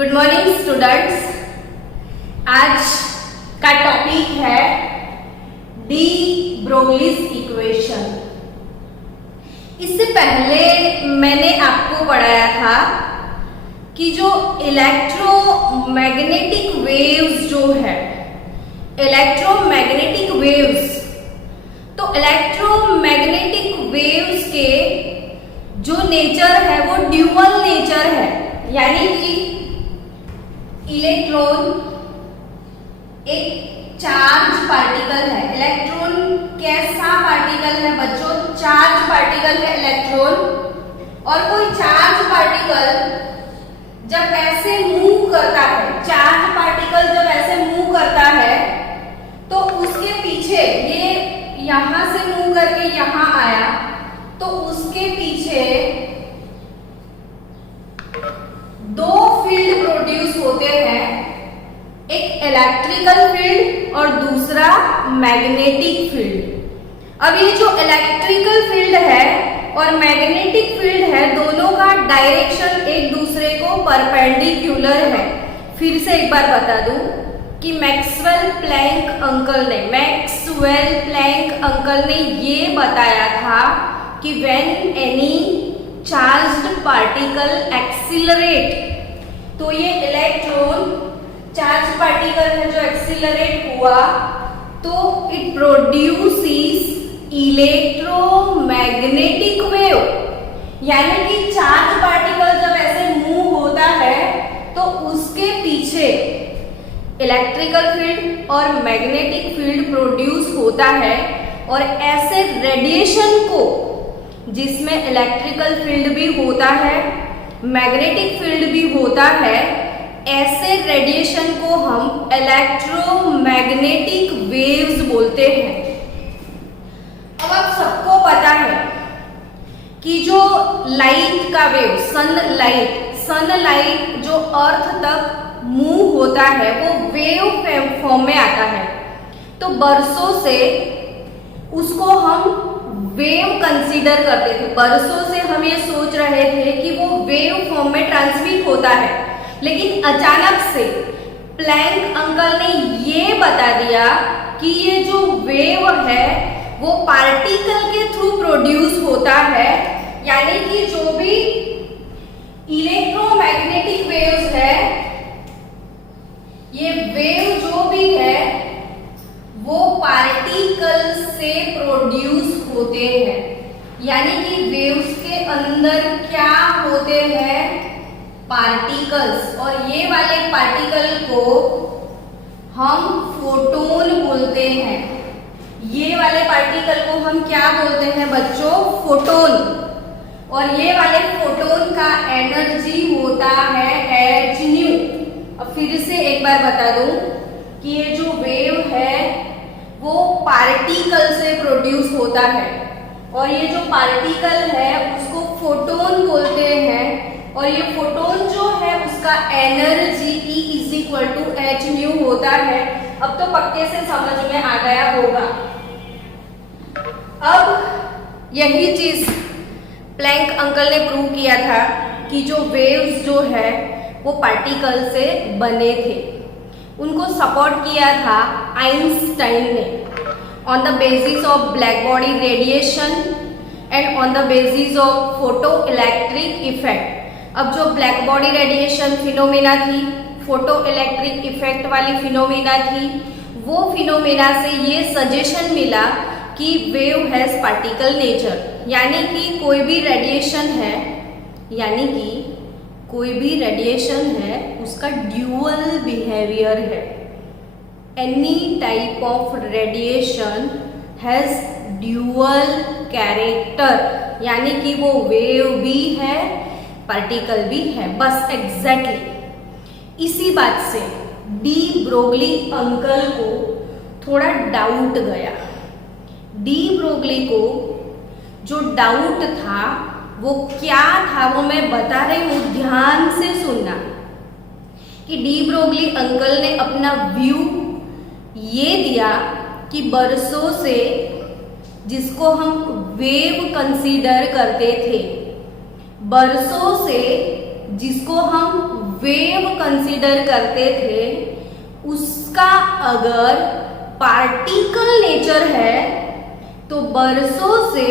Good morning students. आज का topic है डी ब्रोगलीज इक्वेशन। इससे पहले मैंने आपको पढ़ाया था कि जो इलेक्ट्रोमैग्नेटिक वेव्स जो है, इलेक्ट्रोमैग्नेटिक वेव्स, तो इलेक्ट्रोमैग्नेटिक वेव्स के जो नेचर है वो ड्यूअल नेचर है, यानी कि इलेक्ट्रॉन एक चार्ज पार्टिकल है। इलेक्ट्रॉन कैसा पार्टिकल है बच्चों? चार्ज पार्टिकल है इलेक्ट्रॉन। और कोई चार्ज पार्टिकल जब ऐसे मूव करता है, चार्ज पार्टिकल जब ऐसे मूव करता है तो उसके पीछे, ये यहां से मूव करके यहां आया, तो उसके पीछे दो फील्ड प्रोड्यूस होते हैं, एक इलेक्ट्रिकल फील्ड और दूसरा मैग्नेटिक फील्ड। अब ये जो इलेक्ट्रिकल फील्ड है और मैग्नेटिक फील्ड है, दोनों का डायरेक्शन एक दूसरे को परपेंडिकुलर है। फिर से एक बार बता दूं कि मैक्सवेल प्लैंक अंकल ने ये बताया था कि when any charged particle accelerate, तो ये इलेक्ट्रॉन चार्ज पार्टिकल है जो एक्सीलरेट हुआ तो इट प्रोड्यूसेस इलेक्ट्रोमैग्नेटिक वेव। यानी कि चार्ज पार्टिकल जब ऐसे मूव होता है तो उसके पीछे इलेक्ट्रिकल फील्ड और मैग्नेटिक फील्ड प्रोड्यूस होता है, और ऐसे रेडिएशन को, जिसमें इलेक्ट्रिकल फील्ड भी होता है, मैग्नेटिक फील्ड भी होता है, ऐसे रेडिएशन को हम इलेक्ट्रोमैग्नेटिक वेव्स बोलते हैं। अब आप सबको पता है कि जो लाइट का वेव, सनलाइट जो अर्थ तक मूव होता है वो वेव फॉर्म में आता है। तो बरसों से उसको हम वेव कंसीडर करते थे, बरसों से हम ये सोच रहे थे कि वो वेव फॉर्म में ट्रांसमिट होता है, लेकिन अचानक से प्लैंक अंकल ने ये बता दिया कि ये जो वेव है वो पार्टिकल के थ्रू प्रोड्यूस होता है। यानी कि जो भी इलेक्ट्रोमैग्नेटिक वेव्स है, ये वेव जो भी है वो पार्टिकल से प्रोड्यूस होते हैं। यानी कि वेव्स के अंदर क्या होते हैं? पार्टिकल्स। और ये वाले पार्टिकल को हम फोटोन बोलते हैं। ये वाले पार्टिकल को हम क्या बोलते हैं बच्चों? फोटोन। और ये वाले फोटोन का एनर्जी होता है h-nu। अब फिर से एक बार बता दूं कि ये जो वेव है वो पार्टिकल से प्रोड्यूस होता है, और ये जो पार्टिकल है उसको फोटोन बोलते हैं। और ये फोटोन जो है उसका एनर्जी E=h-nu होता है। अब तो पक्के से समझ में आ गया होगा। अब यही चीज प्लैंक अंकल ने प्रूव किया था कि जो वेव्स जो है वो पार्टिकल से बने थे। उनको सपोर्ट किया था आइंस्टाइन ने on the basis of black body radiation and on the basis of photo electric effect. अब जो ब्लैक बॉडी रेडिएशन फिनोमेना थी, फोटो इलेक्ट्रिक इफेक्ट वाली फिनोमेना थी, वो फिनोमेना से ये सजेशन मिला कि वेव हैज पार्टिकल नेचर। यानी कि कोई भी रेडिएशन है उसका ड्यूअल बिहेवियर है। Any type of radiation has dual character, यानी कि वो वेव भी है, पार्टिकल भी है। बस एग्जैक्टली इसी बात से डी ब्रोगली अंकल को थोड़ा डाउट गया। डी ब्रोगली को जो डाउट था वो क्या था वो मैं बता रही हूं, ध्यान से सुनना। कि डी ब्रोगली अंकल ने अपना व्यू ये दिया कि बरसों से जिसको हम वेव कंसीडर करते थे, बरसों से जिसको हम वेव कंसीडर करते थे उसका अगर पार्टिकल नेचर है तो बरसों से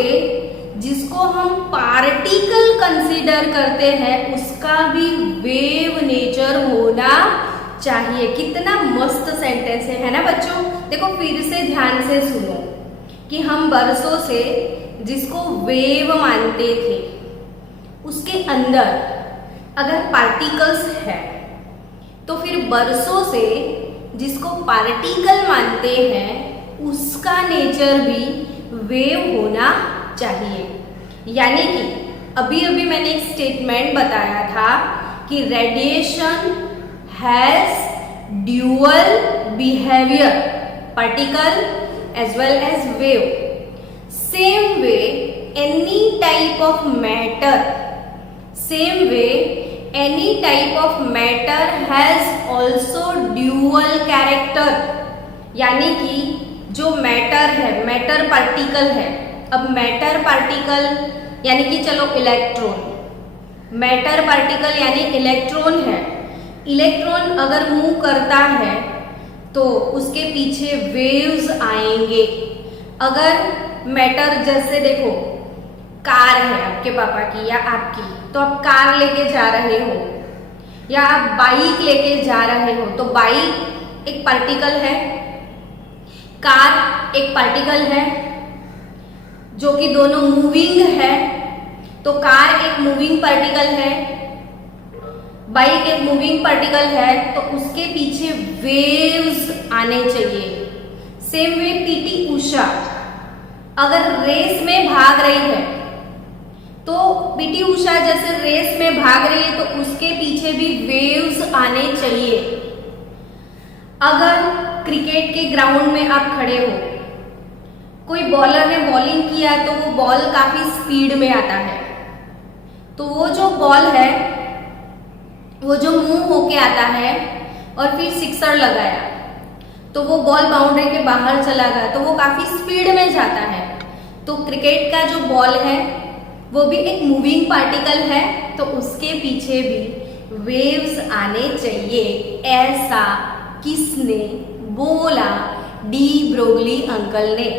जिसको हम पार्टिकल कंसीडर करते हैं उसका भी वेव नेचर होना चाहिए। कितना मस्त सेंटेंस है ना बच्चों। देखो फिर से ध्यान से सुनो कि हम बरसों से जिसको वेव मानते थे उसके अंदर अगर पार्टिकल्स है तो फिर बरसों से जिसको पार्टिकल मानते हैं उसका नेचर भी वेव होना चाहिए। यानी कि अभी अभी मैंने एक स्टेटमेंट बताया था कि radiation has dual behaviour, particle as well as wave. Same way any type of matter, same way any type of matter has also dual character। यानी कि जो मैटर है, मैटर पार्टिकल है, अब मैटर पार्टिकल यानी कि चलो इलेक्ट्रॉन, मैटर पार्टिकल यानी इलेक्ट्रॉन है। इलेक्ट्रॉन अगर मूव करता है तो उसके पीछे वेव्स आएंगे। अगर मैटर जैसे देखो कार है आपके पापा की या आपकी, तो आप कार लेके जा रहे हो या आप बाइक लेके जा रहे हो तो बाइक एक पार्टिकल है, कार एक पार्टिकल है जो कि दोनों मूविंग है। तो कार एक मूविंग पार्टिकल है, बाइक एक मूविंग पार्टिकल है, तो उसके पीछे वेव्स आने चाहिए। सेम वे पीटी उषा अगर रेस में भाग रही है तो पीटी उषा जैसे रेस में भाग रही है तो उसके पीछे भी वेव्स आने चाहिए। अगर क्रिकेट के ग्राउंड में आप खड़े हो, कोई बॉलर ने बॉलिंग किया तो वो बॉल काफी स्पीड में आता है, तो वो जो बॉल है वो जो मूव होके आता है और फिर सिक्सर लगाया तो वो बॉल बाउंड्री के बाहर चला गया तो वो काफी स्पीड में जाता है। तो क्रिकेट का जो बॉल है वो भी एक मूविंग पार्टिकल है तो उसके पीछे भी वेव्स आने चाहिए। ऐसा किसने बोला? डी ब्रोगली अंकल ने।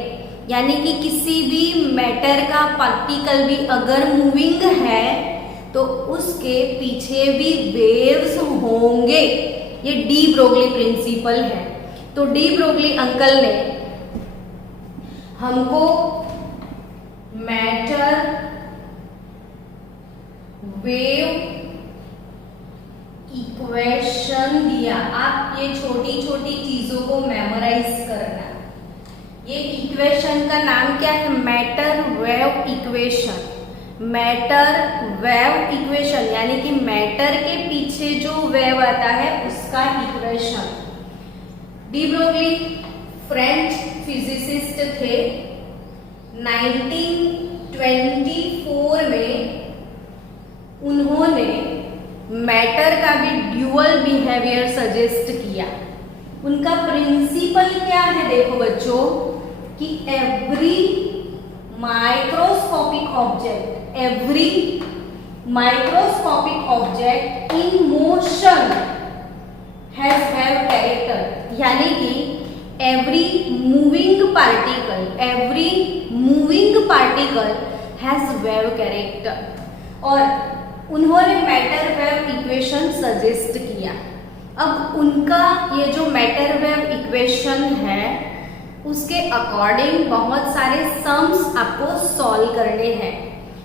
यानी कि किसी भी मैटर का पार्टिकल भी अगर मूविंग है तो उसके पीछे भी वेव्स होंगे। ये डी ब्रोगली प्रिंसिपल है। तो डी ब्रोगली अंकल ने हमको मैटर वेव इक्वेशन दिया। आप ये छोटी छोटी चीजों को मेमोराइज करना। ये इक्वेशन का नाम क्या है? Matter wave equation. Matter wave equation यानी कि मैटर के पीछे जो वेव आता है उसका equation. De Broglie French physicist थे। 1924 में उन्होंने मैटर का भी ड्यूअल बिहेवियर सजेस्ट किया। उनका प्रिंसिपल क्या है देखो बच्चों कि every microscopic object in motion has wave character. यानी कि every moving particle has wave character. और उन्होंने मैटर वेव इक्वेशन सजेस्ट किया। अब उनका ये जो मैटर वेव इक्वेशन है उसके अकॉर्डिंग बहुत सारे सम्स आपको सॉल्व करने हैं।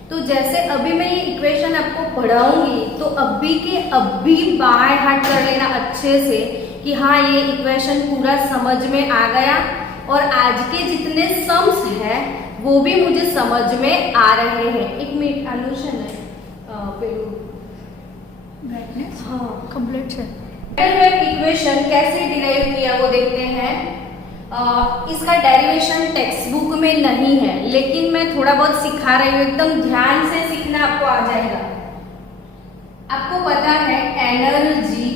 तो जैसे अभी मैं ये इक्वेशन आपको पढ़ाऊंगी तो अभी के अभी बाय हार्ट कर लेना अच्छे से कि हाँ ये इक्वेशन पूरा समझ में आ गया और आज के जितने सम्स हैं वो भी मुझे समझ में आ रहे हैं। एक मिनट अनुशन है ब्राइटनेस हाँ कंप्लीट है। मैटर वेव इक्वेशन कैसे डिराइव किया वो देखते हैं। इसका डेरिवेशन टेक्स्ट बुक में नहीं है लेकिन मैं थोड़ा बहुत सिखा रही हूँ। एकदम ध्यान से सीखना, आपको आ जाएगा। आपको पता है energy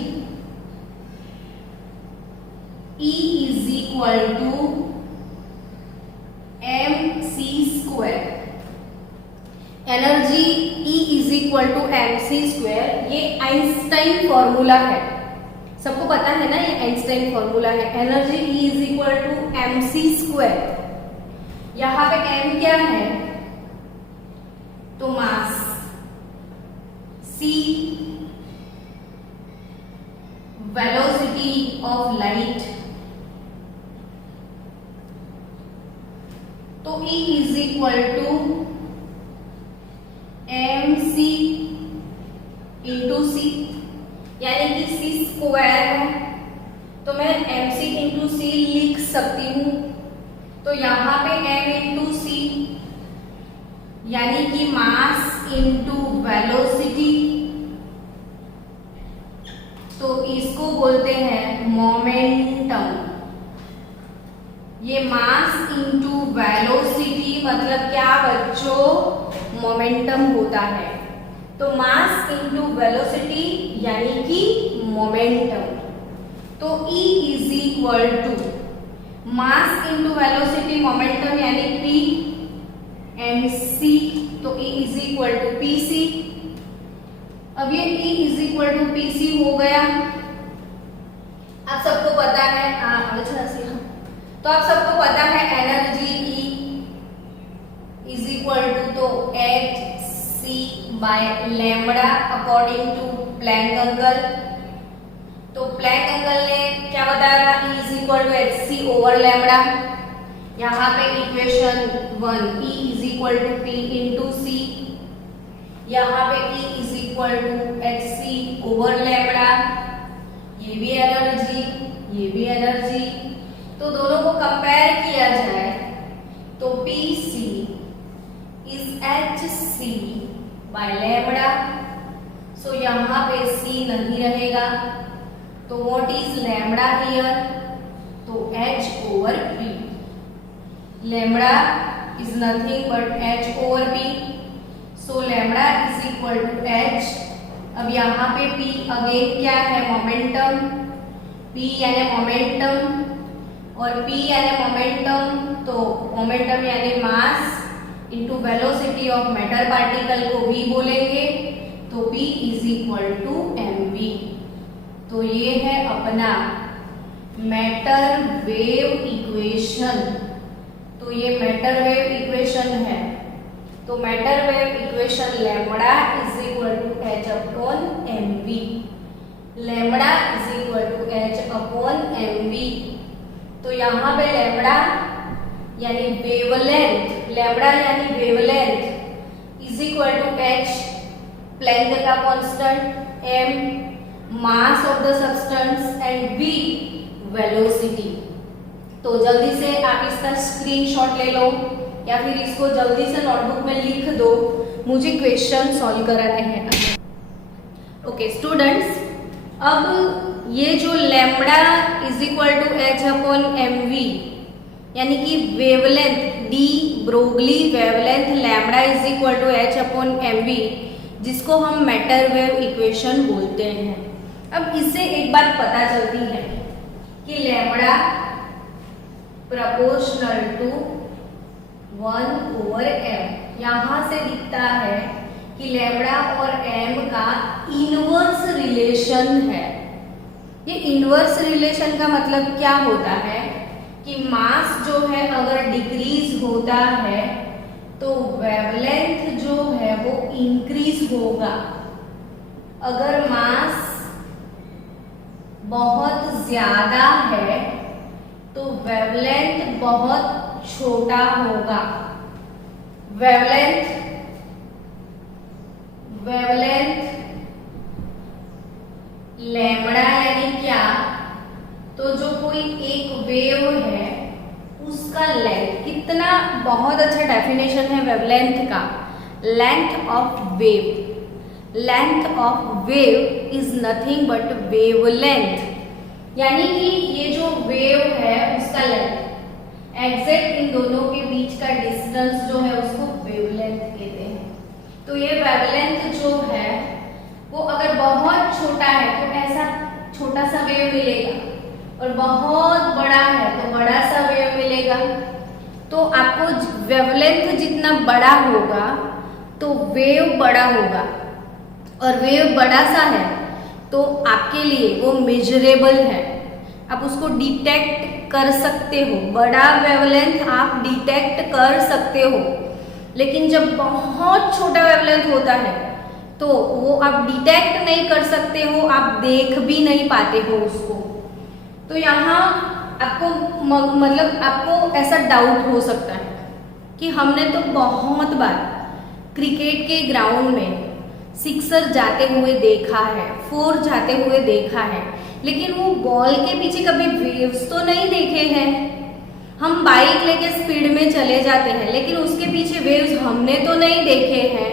E is equal to mc square। Energy E is equal to mc², ये आइंस्टाइन फॉर्मूला है, सबको पता है ना, ये आइंस्टाइन फॉर्मूला है। Energy E is equal to mc²। यहां पे m क्या है, तो mass, c velocity of light, तो E is equal to mc into c, यानी कि c स्क्वायर है, तो मैं mc इंटू सी लिख सकती हूँ। तो यहाँ पे m इंटू सी यानी कि मास इंटू वेलोसिटी, तो इसको बोलते हैं मोमेंटम। ये मास इंटू वेलोसिटी मतलब क्या बच्चों, मोमेंटम होता है। तो मास इंटू वेलोसिटी यानी कि मोमेंटम। तो E is equal to mass into velocity momentum यानी P mc, तो E is equal to pc। अब ये E is equal to pc हो गया। आप सबको पता है, तो आप सबको पता है energy E is equal to तो hc by lambda according to Planck uncle. तो प्लैंक अंकल ने क्या बताया था, E is equal to hc over lambda. यहाँ पे equation 1 E is equal to p into c, यहाँ पे E is equal to hc over lambda. ये भी एनर्जी, ये भी एनर्जी, तो दोनों को कंपेयर किया जाए तो pc is hc by lambda. So यहाँ पे c नहीं रहेगा, तो व्हाट इज लैम्बडा हियर, तो h over p। Lambda is nothing but h over p, so lambda is equal to h। अब यहाँ पे p अगेन क्या है, मोमेंटम, p यानी मोमेंटम, और p यानी मोमेंटम, तो मोमेंटम यानी mass into velocity of matter particle को भी बोलेंगे, तो p is equal to mv। तो ये है अपना मैटर वेव इक्वेशन। तो ये मैटर वेव इक्वेशन है। तो matter wave equation lambda is equal to h upon mv, lambda is equal to h upon mv। तो यहाँ पे लैम्बडा यानी वेवलेंथ, लैम्बडा यानी wavelength is equal to h Planck का constant, m mass of the substance and v velocity. तो जल्दी से आप इसका स्क्रीनशॉट ले लो या फिर इसको जल्दी से नोटबुक में लिख दो, मुझे क्वेश्चन सॉल्व कराने हैं। ओके स्टूडेंट्स, अब ये जो lambda is equal to h upon mv यानी कि wavelength, de Broglie wavelength lambda is equal to h upon mv, जिसको हम मैटर वेव इक्वेशन बोलते हैं। अब इससे एक बात पता चलती है कि lambda proportional to 1 over m। यहाँ से दिखता है कि लैम्बडा और m का इनवर्स रिलेशन है। ये इनवर्स रिलेशन का मतलब क्या होता है कि मास जो है अगर डिक्रीज होता है तो वेवलेंथ जो है वो इंक्रीज होगा। अगर मास बहुत ज्यादा है तो वेवलेंथ बहुत छोटा होगा। वेवलेंथ लैम्बडा यानी क्या, तो जो कोई एक वेव है उसका लेंथ कितना, बहुत अच्छा डेफिनेशन है वेवलेंथ का, length of wave. Length of wave is nothing but wavelength, यानी कि ये जो वेव है उसका लेंथ, एग्जैक्ट इन दोनों के बीच का डिस्टेंस जो है उसको वेवलेंथ कहते हैं। तो ये वेवलेंथ जो है वो अगर बहुत छोटा है तो ऐसा छोटा सा वेव मिलेगा, और बहुत बड़ा है तो बड़ा सा वेव मिलेगा। तो आपको वेवलेंथ जितना बड़ा होगा तो वेव बड़ा होगा, और वेव बड़ा सा है तो आपके लिए वो मेजरेबल है, आप उसको डिटेक्ट कर सकते हो, बड़ा वेवलेंथ आप डिटेक्ट कर सकते हो। लेकिन जब बहुत छोटा वेवलेंथ होता है तो वो आप डिटेक्ट नहीं कर सकते हो, आप देख भी नहीं पाते हो उसको। तो यहाँ आपको मतलब आपको ऐसा डाउट हो सकता है कि हमने तो बहुत बार क्रिकेट के ग्राउंड में सिक्सर जाते हुए देखा है, फोर जाते हुए देखा है, लेकिन वो बॉल के पीछे कभी वेव्स तो नहीं देखे हैं। हम बाइक लेके स्पीड में चले जाते हैं लेकिन उसके पीछे वेव्स हमने तो नहीं देखे हैं।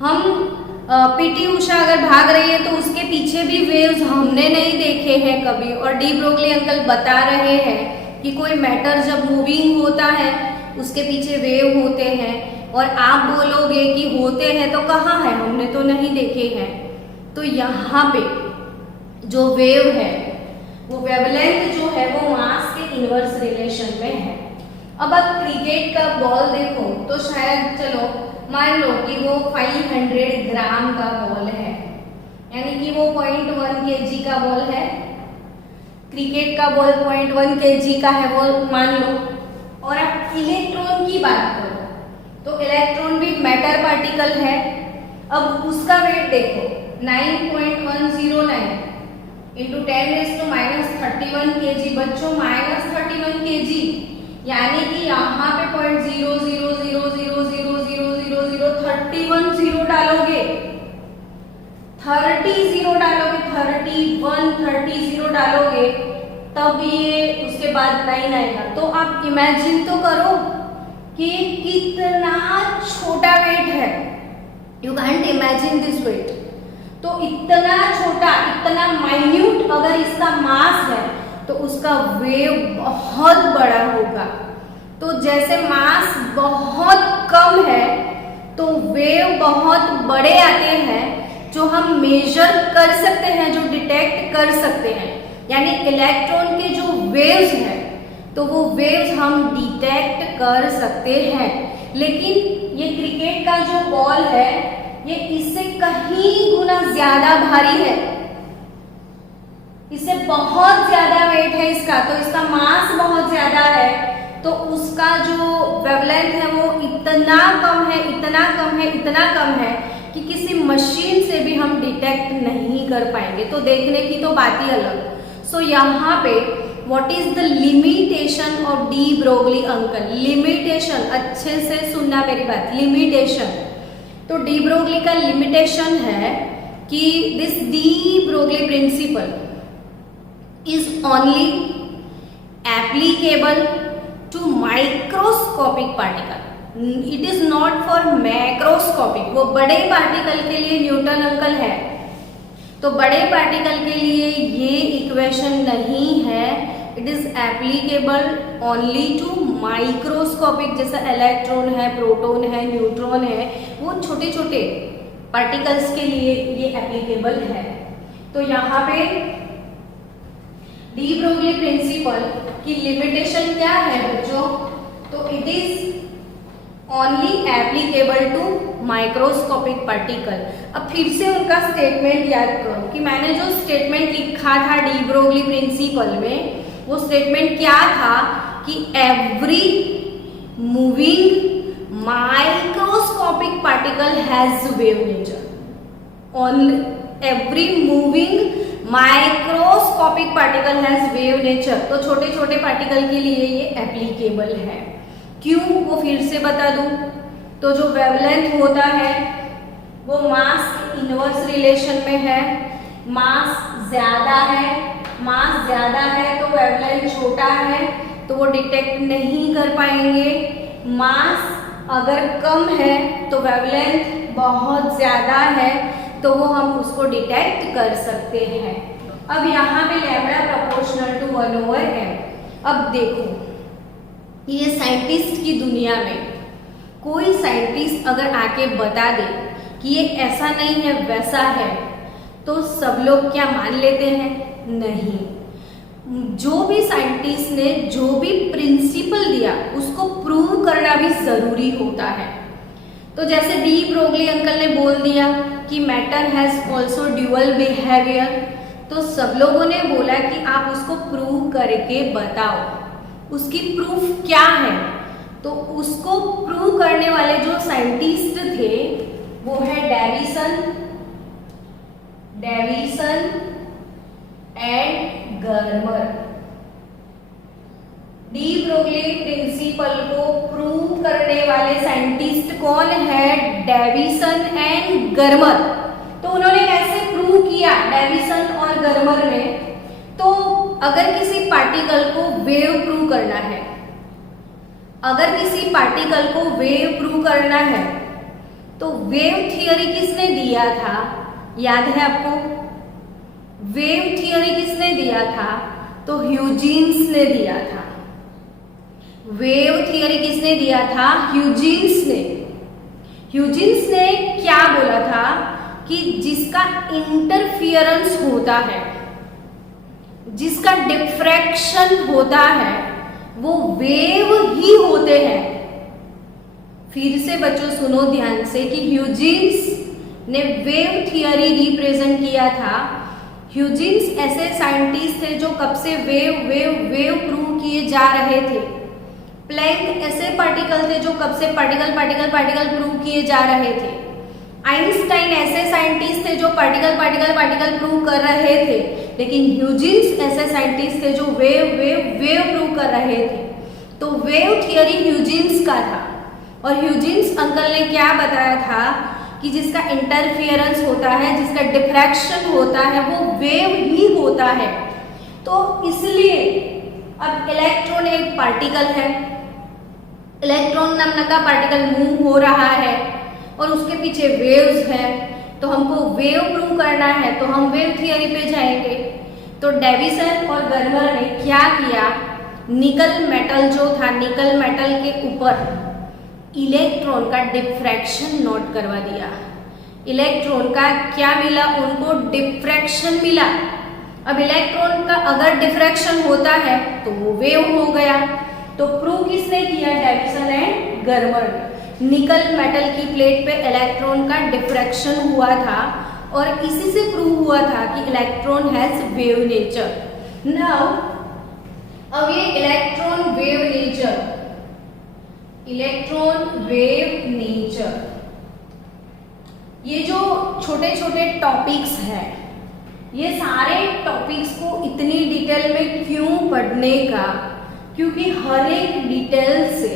हम पीटी उषा अगर भाग रही है तो उसके पीछे भी वेव्स हमने नहीं देखे हैं कभी। और डी ब्रोगली अंकल बता रहे हैं कि कोई मैटर जब मूविंग होता है उसके पीछे वेव होते हैं, और आप बोलोगे कि होते हैं तो कहाँ है, हमने तो नहीं देखे हैं। तो यहाँ पे जो वेव है वो वेवलेंथ जो है वो मास के इनवर्स रिलेशन में है। अब आप क्रिकेट का बॉल देखो तो शायद चलो मान लो कि वो 500 ग्राम का बॉल है, यानी कि वो 0.1 kg का बॉल है। क्रिकेट का बॉल 0.1 kg का है वो मान लो। और आप इलेक्ट्रॉन की बात करो तो इलेक्ट्रॉन भी मैटर पार्टिकल है। अब उसका वेट देखो 9.109 इंटू 10⁻31 kg, बच्चों -31 kg, यानी कि यहाँ पे 0.0000000031 जीरो डालोगे, 30 जीरो डालोगे, 31 30 जीरो डालोगे तब ये उसके बाद 9 आएगा। तो आप इमेजिन तो करो कि कितना छोटा वेट है। You can't imagine this weight. तो इतना छोटा, इतना माइन्यूट अगर इसका मास है तो उसका वेव बहुत बड़ा होगा। तो जैसे मास बहुत कम है तो वेव बहुत बड़े आते हैं जो हम मेजर कर सकते हैं, जो डिटेक्ट कर सकते हैं। यानी इलेक्ट्रॉन के जो वेव्स हैं तो वो वेव्स हम डिटेक्ट कर सकते हैं। लेकिन ये क्रिकेट का जो बॉल है ये इससे कहीं गुना ज्यादा भारी है, इससे बहुत ज्यादा वेट है इसका, तो इसका मास बहुत ज्यादा है, तो उसका जो वेवलेंथ है वो इतना कम है, इतना कम है, इतना कम है कि किसी मशीन से भी हम डिटेक्ट नहीं कर पाएंगे। तो देखने की तो बात ही अलग। सो यहाँ पे what is the limitation of de Broglie uncle. Limitation, अच्छे से सुनना मेरी बात, लिमिटेशन। तो डी ब्रोगली का लिमिटेशन है कि this de Broglie principle is only applicable to microscopic particle, it is not for macroscopic. वो बड़े पार्टिकल के लिए न्यूटन अंकल है, तो बड़े पार्टिकल के लिए ये इक्वेशन नहीं है। It is applicable only to microscopic, जैसा इलेक्ट्रॉन है, प्रोटॉन है, न्यूट्रॉन है, वो छोटे छोटे पार्टिकल्स के लिए ये एप्लीकेबल है। तो यहाँ पे डी ब्रोगली प्रिंसिपल की लिमिटेशन क्या है बच्चों? तो it is only applicable to microscopic particle. अब फिर से उनका स्टेटमेंट याद करो कि मैंने जो स्टेटमेंट लिखा था डी ब्रोगली प्रिंसिपल में, वो स्टेटमेंट क्या था कि every moving microscopic particle has wave nature. Only every moving microscopic particle has wave nature. तो छोटे छोटे पार्टिकल के लिए ये एप्लीकेबल है। क्यों, वो फिर से बता दूं। तो जो वेवलेंथ होता है वो मास के इनवर्स रिलेशन में है। मास ज्यादा है, मास ज्यादा है तो वेवलेंथ छोटा है, तो वो डिटेक्ट नहीं कर पाएंगे। मास अगर कम है तो वेवलेंथ बहुत ज्यादा है, तो वो हम उसको डिटेक्ट कर सकते हैं। अब यहाँ पे लैम्बडा प्रोपोर्शनल टू 1/m। अब देखो, ये साइंटिस्ट की दुनिया में कोई साइंटिस्ट अगर आके बता दे कि ये ऐसा नहीं है वैसा है, तो सब लोग क्या मान लेते हैं? नहीं। जो भी साइंटिस्ट ने जो भी प्रिंसिपल दिया उसको प्रूव करना भी जरूरी होता है। तो जैसे डी ब्रोगली अंकल ने बोल दिया कि matter has also dual behaviour, तो सब लोगों ने बोला कि आप उसको प्रूव करके बताओ, उसकी प्रूफ क्या है। तो उसको प्रूव करने वाले जो साइंटिस्ट थे वो है Davisson and Germer. De Broglie principle को प्रूव करने वाले साइंटिस्ट कौन है? Davisson and Germer. तो उन्होंने कैसे प्रूव किया डेविसन और गर्मर ने? तो अगर किसी पार्टिकल को वेव प्रूव करना है, अगर किसी पार्टिकल को वेव प्रूव करना है तो वेव थियरी किसने दिया था? याद है आपको? वेव थियरी किसने दिया था? तो ह्यूजेंस ने दिया था। वेव थियरी किसने दिया था? ह्यूजेंस ने। ह्यूजेंस ने क्या बोला था कि जिसका इंटरफियरेंस होता है, जिसका डिफ्रैक्शन होता है, वो वेव ही होते हैं। फिर से बच्चों सुनो ध्यान से कि ह्यूजेंस ने वेव थियरी रिप्रेजेंट किया था। ह्यूजेंस ऐसे साइंटिस्ट थे जो कब से वेव प्रूव किए जा रहे थे। प्लैंक ऐसे पार्टिकल थे जो कब से पार्टिकल प्रूव किए जा रहे थे। आइंस्टाइन ऐसे साइंटिस्ट थे जो पार्टिकल प्रूव कर रहे थे। लेकिन ह्यूजेंस ऐसे साइंटिस्ट थे जो वेव प्रूव कर रहे थे। तो वेव थियरी ह्यूजेंस का था और ह्यूजेंस अंकल ने क्या बताया था कि जिसका इंटरफियरेंस होता है, जिसका डिफ्रैक्शन होता है, वो वेव ही होता है। तो इसलिए अब इलेक्ट्रॉन एक पार्टिकल है, इलेक्ट्रॉन नाम का पार्टिकल मूव हो रहा है और उसके पीछे वेव्स है। तो हमको वेव प्रूव करना है तो हम वेव थियरी पे जाएंगे। तो डेविसन और गर्मर ने क्या किया? निकल मेटल जो था, निकल मेटल के ऊपर इलेक्ट्रॉन का डिफ्रैक्शन नोट करवा दिया। इलेक्ट्रॉन का क्या मिला? उनको डिफ्रैक्शन मिला। अब इलेक्ट्रॉन का अगर डिफ्रैक्शन होता है तो वो वेव हो गया। तो प्रूव किसने किया? Davisson and Germer. Nickel metal की प्लेट पे इलेक्ट्रॉन का डिफ्रैक्शन हुआ था और इसी से प्रूव हुआ था कि electron has wave nature. Now अब ये इलेक्ट्रॉन वेव नेचर, ये जो छोटे छोटे टॉपिक्स हैं, ये सारे टॉपिक्स को इतनी डिटेल में क्यों पढ़ने का? क्योंकि हर एक डिटेल से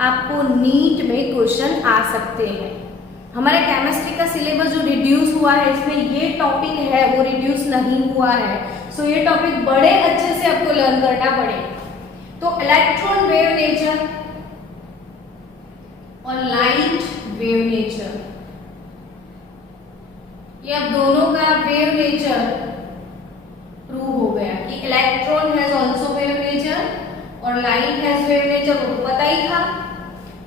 आपको नीट में क्वेश्चन आ सकते हैं। हमारा केमिस्ट्री का सिलेबस जो रिड्यूस हुआ है, इसमें ये टॉपिक है वो रिड्यूस नहीं हुआ है। सो ये टॉपिक बड़े अच्छे से आपको लर्न करना पड़ेगा। तो इलेक्ट्रॉन वेव नेचर और लाइट वेव नेचर, ये अब दोनों का वेव नेचर प्रूव हो गया कि electron has also wave nature और लाइट हैज वेव नेचर, वो पता ही था।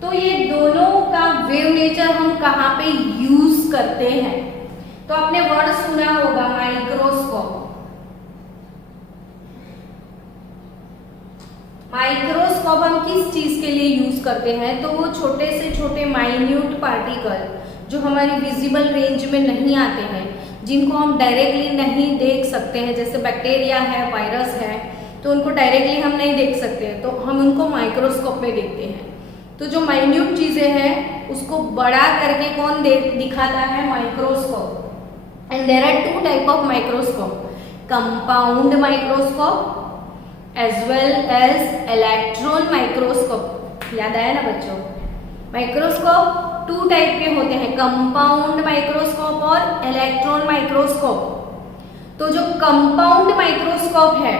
तो ये दोनों का वेव नेचर हम कहाँ पे यूज करते हैं? तो आपने वर्ड सुना होगा माइक्रोस्कोप। माइक्रोस्कोप हम किस चीज के लिए यूज करते हैं? तो वो छोटे से छोटे माइन्यूट पार्टिकल जो हमारी विजिबल रेंज में नहीं आते हैं, जिनको हम डायरेक्टली नहीं देख सकते हैं, जैसे बैक्टीरिया है, वायरस है, तो उनको डायरेक्टली हम नहीं देख सकते, तो हम उनको माइक्रोस्कोप में देखते हैं। तो जो माइन्यूट चीजें हैं उसको बड़ा करके कौन दिखाता है? Microscope. And there are two type of microscope, compound microscope as well as electron microscope. याद आया ना बच्चों? माइक्रोस्कोप टू टाइप के होते हैं, कंपाउंड माइक्रोस्कोप और इलेक्ट्रॉन माइक्रोस्कोप। तो जो कंपाउंड माइक्रोस्कोप है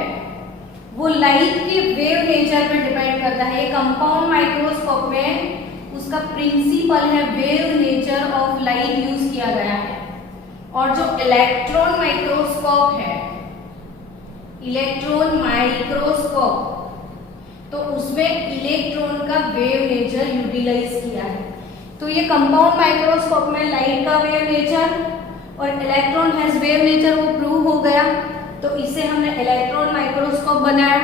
वो लाइट के वेव नेचर पे डिपेंड करता है। कंपाउंड माइक्रोस्कोप में उसका प्रिंसिपल है wave nature of light use किया गया है। और जो इलेक्ट्रॉन माइक्रोस्कोप है, इलेक्ट्रॉन माइक्रोस्कोप, तो उसमें इलेक्ट्रॉन का वेव नेचर यूटिलाइज किया है। तो ये कंपाउंड माइक्रोस्कोप में लाइट का वेव नेचर और इलेक्ट्रॉन हैज वेव नेचर वो प्रूव हो गया। तो इसे हमने इलेक्ट्रॉन माइक्रोस्कोप बनाया,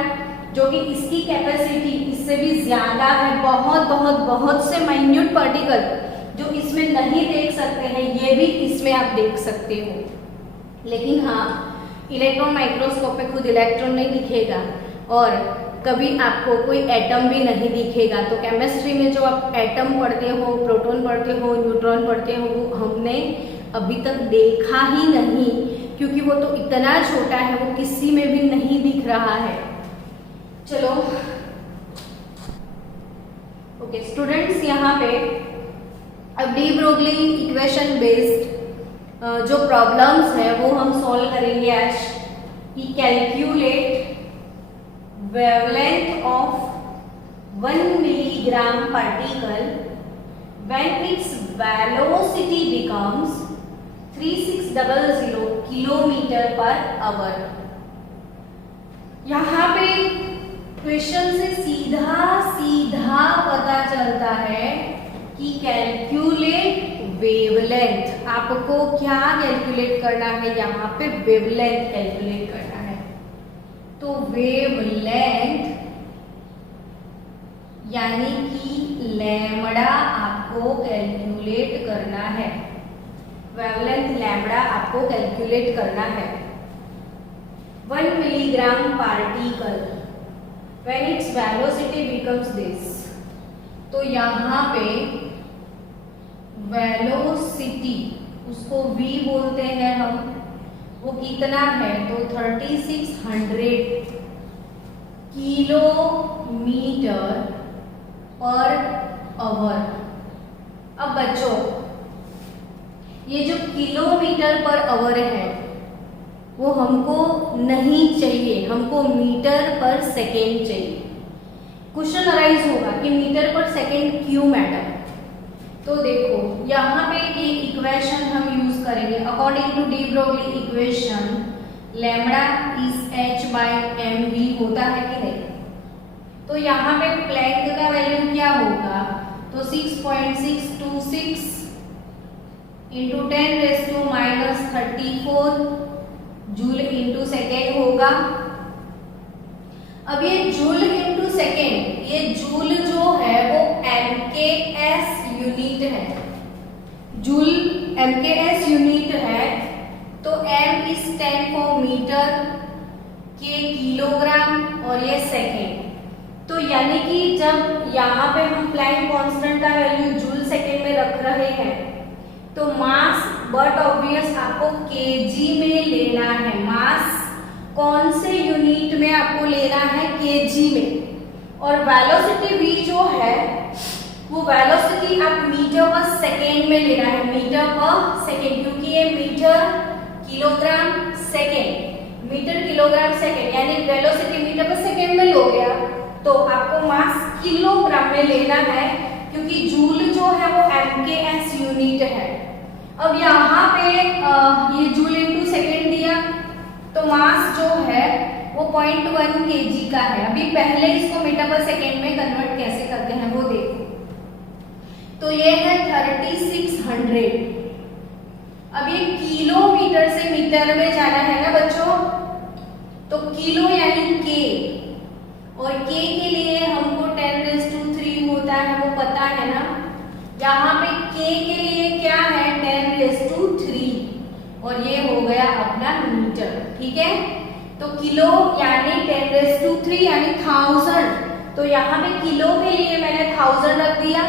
जो कि इसकी कैपेसिटी इससे भी ज्यादा है। बहुत बहुत बहुत से माइन्यूट पार्टिकल जो इस इसमें नहीं देख सकते हैं, ये भी इसमें आप देख सकते हो। लेकिन हाँ, इलेक्ट्रॉन माइक्रोस्कोप में खुद इलेक्ट्रॉन नहीं दिखेगा और कभी आपको कोई एटम भी नहीं दिखेगा। तो केमिस्ट्री में जो आप एटम पढ़ते हो, प्रोटॉन पढ़ते हो, न्यूट्रॉन पढ़ते हो, वो हमने अभी तक देखा ही नहीं, क्योंकि वो तो इतना छोटा है, वो किसी में भी नहीं दिख रहा है। चलो ओके स्टूडेंट्स, यहाँ पे अब डी ब्रोगली इक्वेशन बेस्ड जो प्रॉब्लम्स है वो हम सॉल्व करेंगे आज। कि calculate wavelength of 1 milligram particle when its velocity becomes 3600 kilometre per hour. यहाँ पे क्वेश्चन से सीधा पता चलता है कि कैलकुलेट वेवलेंथ। आपको क्या कैलकुलेट करना है? यहाँ पे वेवलेंथ कैलकुलेट करना है। तो वेवलेंथ यानी कि लैम्बडा आपको कैलकुलेट करना है। वेवलेंथ लैम्बडा आपको कैलकुलेट करना है। 1 milligram particle when its velocity becomes this. तो यहाँ पे वेलोसिटी, उसको v बोलते हैं हम, वो कितना है? तो 3600 किलोमीटर पर आवर। अब बच्चों, ये जो किलोमीटर पर आवर है वो हमको नहीं चाहिए, हमको मीटर पर सेकेंड चाहिए। क्वेश्चन अराइज होगा कि मीटर पर सेकेंड क्यों मैडम? तो देखो यहाँ पे ये इक्वेशन हम यूज करेंगे according to de Broglie equation. Lambda is h/mv होता है कि नहीं? तो यहाँ पे प्लैंक का वैल्यू क्या होगा? तो 6.626 इंटू 10⁻³ जूल इंटू सेकेंड होगा। अब ये जूल इंटू सेकेंड, ये जूल जो है वो MKS यूनिट है। जूल MKS यूनिट है। तो M is 10 for metre, K kilogram और ये सेकेंड। तो यानी कि जब यहाँ पे हम प्लैंक कांस्टेंट का वैल्यू जूल सेकेंड में रख रहे हैं तो मास बट ऑब्वियस आपको केजी में लेना है। मास कौन से यूनिट में आपको लेना है? केजी में। और वेलोसिटी v जो है वो वेलोसिटी आप मीटर पर सेकेंड में लेना है, मीटर पर सेकेंड, क्योंकि ये metre kilogram second, metre kilogram second, यानी वेलोसिटी मीटर पर सेकेंड में लोगे तो आपको मास किलोग्राम में लेना है, क्योंकि जूल जो है वो MKS यूनिट है। अब यहाँ पे ये जूल इंटू सेकेंड दिया तो मास जो है वो 0.1 kg का है। अभी पहले इसको मीटर पर सेकेंड में कन्वर्ट कैसे करते हैं वो देखो। तो ये है 3600। अब ये किलोमीटर से मीटर में जाना है ना बच्चों, तो किलो यानी के, और के के लिए हमको 10⁻³ होता है, वो पता है ना। यहाँ पे के के लिए क्या है? 10⁻³ और ये हो गया अपना मीटर, ठीक है। तो किलो यानी 10⁻³ यानी 1000। तो यहाँ पे किलो के लिए मैंने 1000 रख दिया।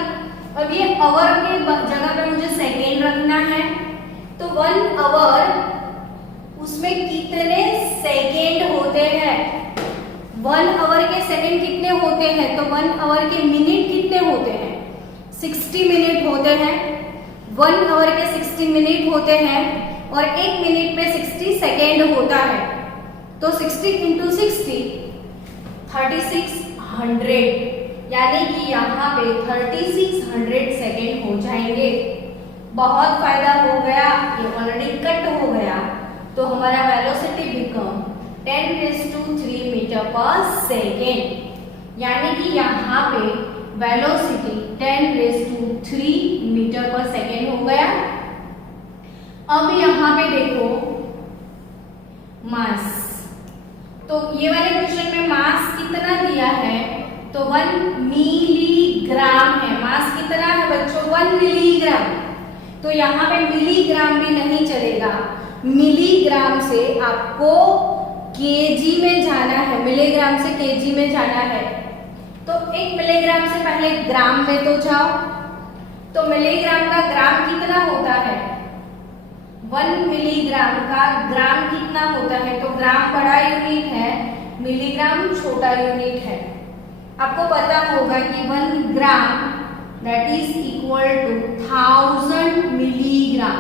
अब ये आवर के जगह पे मुझे सेकेंड रखना है। तो 1 आवर उसमें कितने सेकेंड होते हैं? 1 आवर के सेकेंड कितने होते हैं? तो 1 आवर के मिनट कितने होते हैं? 60 मिनट होते हैं। 1 आवर के 60 मिनट होते हैं और 1 मिनट में 60 सेकेंड होता है। तो 60 इंटू 60 3600, यानी कि यहाँ पे 3600 सेकेंड हो जाएंगे। बहुत फायदा हो गया, ये ऑलरेडी कट हो गया। तो हमारा velocity become 10⁻³ metre per second, यानी कि यहाँ पे वेलोसिटी 10⁻³ मीटर पर सेकेंड हो गया। अब यहाँ पे देखो मास, तो ये वाले क्वेश्चन में मास कितना दिया है? तो 1 मिलीग्राम है। मास कितना है बच्चों? 1 मिलीग्राम। तो यहाँ पे मिलीग्राम भी नहीं चलेगा, मिलीग्राम से आपको केजी में जाना है, मिलीग्राम से केजी में जाना है। तो 1 मिलीग्राम से पहले ग्राम में तो जाओ, तो मिलीग्राम का ग्राम कितना होता है, 1 मिलीग्राम का ग्राम कितना होता है, तो ग्राम बड़ा यूनिट है, मिलीग्राम छोटा यूनिट है। आपको पता होगा कि 1 gram that is equal to 1000 milligram,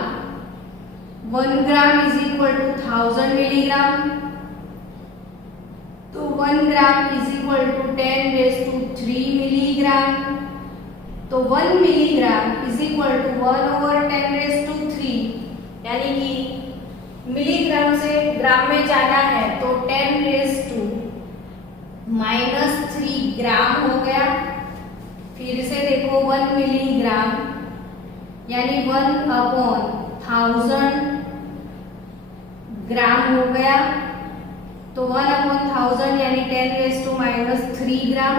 1 gram is equal to 1000 milligram. तो 1 gram is equal to 10⁻³ milligram. तो 1 मिलीग्राम इज इक्वल टू 1/10⁻³ यानी कि मिलीग्राम से ग्राम में जाना है तो 10⁻³ ग्राम हो गया। फिर से देखो 1 मिलीग्राम यानी 1/1000 ग्राम हो गया। तो 1/1000 यानी 10⁻³ ग्राम।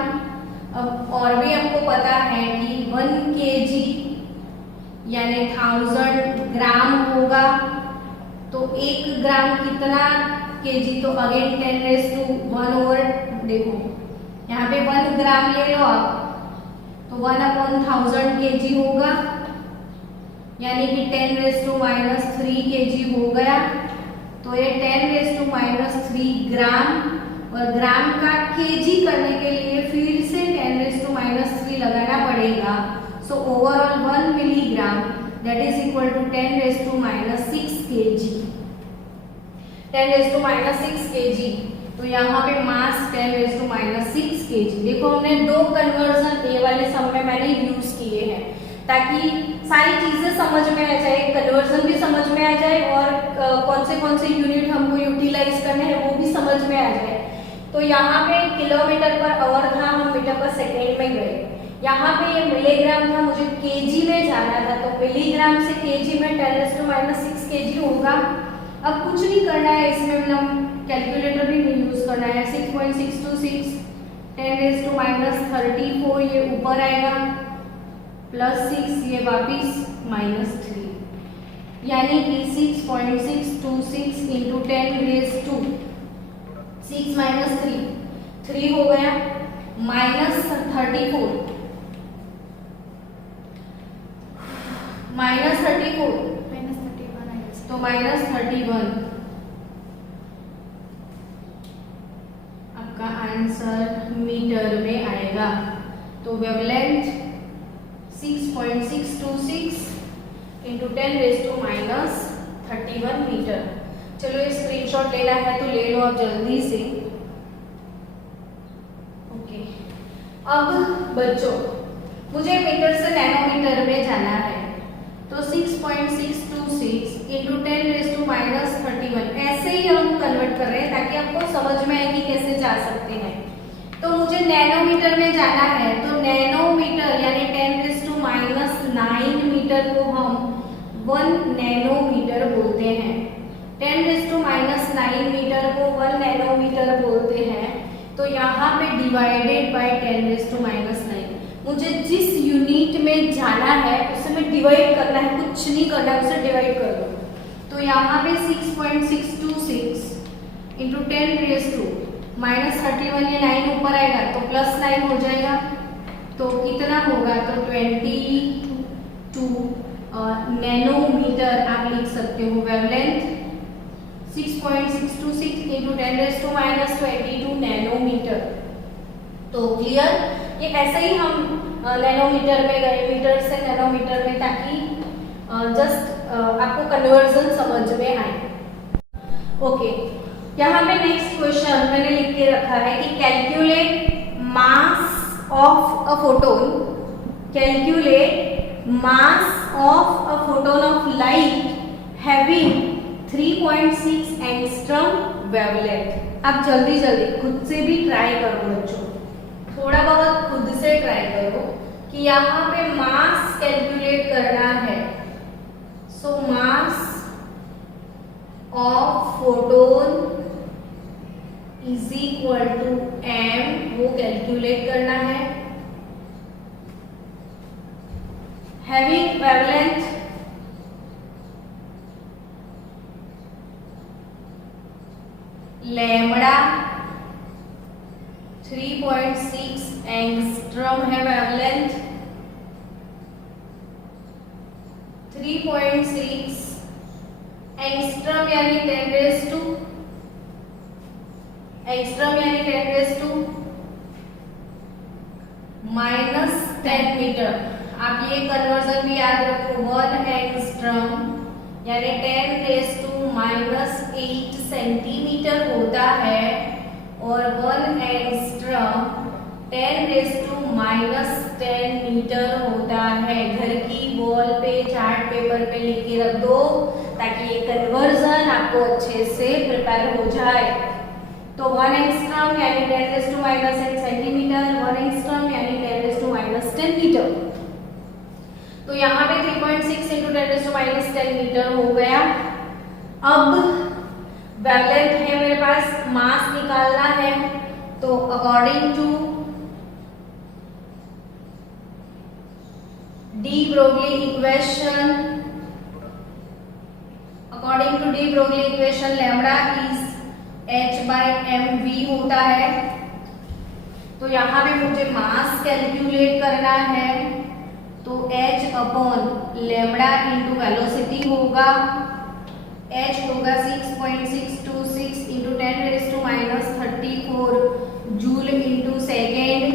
अब और भी हमको पता है कि 1 kg यानी 1000 ग्राम होगा। तो 1 ग्राम कितना केजी, तो अगेन 10⁻⁴ देखो यहाँ पे 1 ग्राम ले लो आप, तो 1/1000 केजी होगा यानी कि 10⁻³ केजी हो गया। तो ये 10⁻³ ग्राम, और ग्राम का केजी करने के लिए फिर से 10⁻³ लगाना पड़ेगा। So overall 1 milligram that is equal to 10⁻⁶ KG, 10⁻⁶ KG. तो यहाँ पे मास 10⁻⁶ केजी। देखो हमने 2 कन्वर्जन ये वाले सम में मैंने यूज किए हैं ताकि सारी चीजें समझ में आ जाए, कन्वर्जन भी समझ में आ जाए और कौन से यूनिट हमको यूटिलाइज करने हैं वो भी समझ में आ जाए। तो यहाँ पे किलोमीटर पर आवर था, हम मीटर पर सेकेंड में गए। यहाँ पे ये मिलीग्राम था, मुझे केजी में जाना था, तो मिलीग्राम से केजी में 10⁻⁶ केजी होगा। अब कुछ नहीं करना है इसमें, मतलब कैलकुलेटर भी नहीं यूज करना है। 6.626 10⁻34 ये ऊपर आएगा, +6 ये वापिस -3 यानी कि 6.626 इंटू 10⁻², 6 - 3 3 हो गया, -34 तो -31 आपका आंसर मीटर में आएगा। तो वेवलेंथ 6.626 इंटू 10⁻³ मीटर। चलो ये स्क्रीनशॉट लेना है तो ले लो आप जल्दी से। ओके, अब बच्चों मुझे मीटर से नैनोमीटर में जाना है, तो 6.626 इंटू 10⁻³ ऐसे ही हम कन्वर्ट कर रहे हैं ताकि आपको समझ में आए कि कैसे जा सकते हैं। तो मुझे नैनोमीटर में जाना है, तो नैनोमीटर यानी 10⁻⁹ मीटर को हम 1 नैनोमीटर बोलते हैं। 10⁻⁹ मीटर को 1 नैनोमीटर बोलते हैं। तो यहाँ पे डिवाइडेड बाय 10⁻⁹ मुझे जिस यूनिट में जाना है उसे मैं डिवाइड करना है, कुछ नहीं करना है, उसे डिवाइड कर दो। तो यहाँ पे 6.626 इंटू 10⁻⁻31 ये 9 ऊपर आएगा तो +9 हो जाएगा। तो कितना होगा, तो 22 नैनोमीटर आप लिख सकते हो। Wavelength 6.626 into 10⁻22 nanometre. तो क्लियर, ये ऐसे ही हम नैनोमीटर में गए, मीटर से नैनोमीटर में, ताकि जस्ट आपको कन्वर्जन समझ में आए। ओके, यहाँ पे नेक्स्ट क्वेश्चन मैंने लिख के रखा है कि calculate mass of a photon, calculate mass of a photon of light having 3.6 angstrom wavelength. आप जल्दी खुद से भी ट्राई करो बच्चों, थोड़ा बहुत खुद से ट्राई करो कि यहाँ पे मास कैलकुलेट करना है। So mass of photon is equal to m, वो कैलकुलेट करना है। हैविंग वेवलेंथ लैम्बडा 3.6 एंगस्ट्रॉम है वेवलेंथ, 3.6 एंगस्ट्रॉम यानी 10 रेज़ टू -10 मीटर। आप ये कन्वर्जन भी याद रखो, 1 एंगस्ट्रॉम यानी 10 रेज़ टू -8 सेंटीमीटर होता है और 1 एंगस्ट्रॉम 10 रेज़ टू -10 मीटर होता है। घर की वॉल पे चार्ट पेपर पे लिख के रख दो ताकि ये कन्वर्जन आपको अच्छे से प्रिपेयर हो जाए। तो 1 एंगस्ट्रॉम यानी 10 रेज़ टू -8 सेंटीमीटर, 1 एंगस्ट्रॉम यानी 10 रेज़ टू -10 मीटर। तो यहाँ पे 3.6 × 10 रेज़ टू -10 मीटर हो गया। अब वेवलेंथ है मेरे पास, मास निकालना है, तो according to de Broglie equation lambda is h/mv होता है। तो यहाँ पे मुझे मास कैलकुलेट करना है, तो h upon lambda into velocity होगा, h होगा 6.626 into 10 raise to -34 joule into second.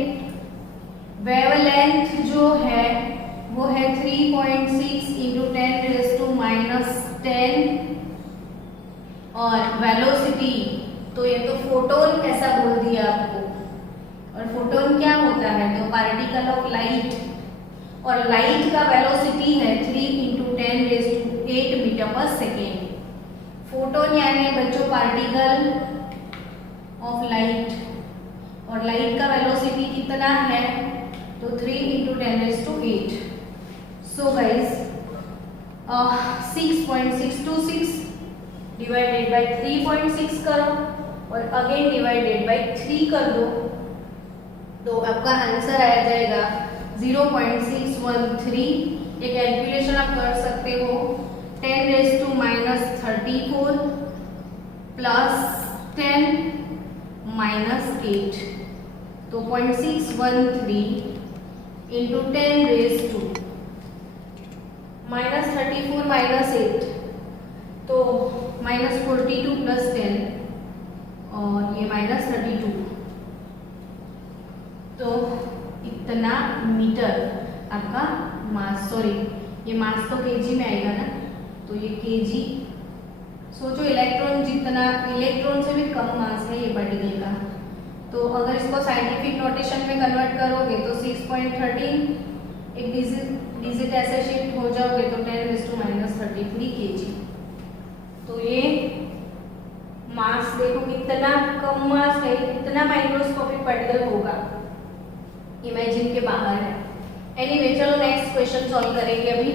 Wavelength जो है वो है 3.6 इंटू 10 रेज़ टू -10 और वेलोसिटी, तो ये तो फोटोन ऐसा बोल दिया आपको, और फोटोन क्या होता है, तो पार्टिकल ऑफ लाइट, और लाइट का वेलोसिटी है 3 into 10 raise to 8 metre per second. Photon यानी बच्चों पार्टिकल ऑफ लाइट, और लाइट का वेलोसिटी कितना है, तो 3 into 10 raise to 8। So guys 6.626 divided by 3.6 करो और अगेन डिवाइडेड बाय 3 कर दो, तो आपका आंसर आ जाएगा 0.613। ये कैलकुलेशन आप कर सकते हो। 10 रेज़ टू -34 प्लस 10 -8, तो 0.613 इंटू 10 रेज़ टू -34 -8, तो -42 प्लस 10 और ये -32, तो इतना मीटर आपका मास, सॉरी ये मास तो केजी में आएगा ना, तो ये केजी। सोचो इलेक्ट्रॉन से भी कम मास है ये पार्टिकल का, तो अगर इसको साइंटिफिक नोटेशन में कन्वर्ट करोगे तो 6.13, एक डिजिट ऐसे शिफ्ट हो जाओगे तो 10 रेज़ टू -33 केजी। तो ये मास देखो कितना कम मास है, कितना माइक्रोस्कोपिक पार्टिकल होगा, इमेजिन के बाहर है। एनीवे चलो नेक्स्ट क्वेश्चन सॉल्व करेंगे अभी।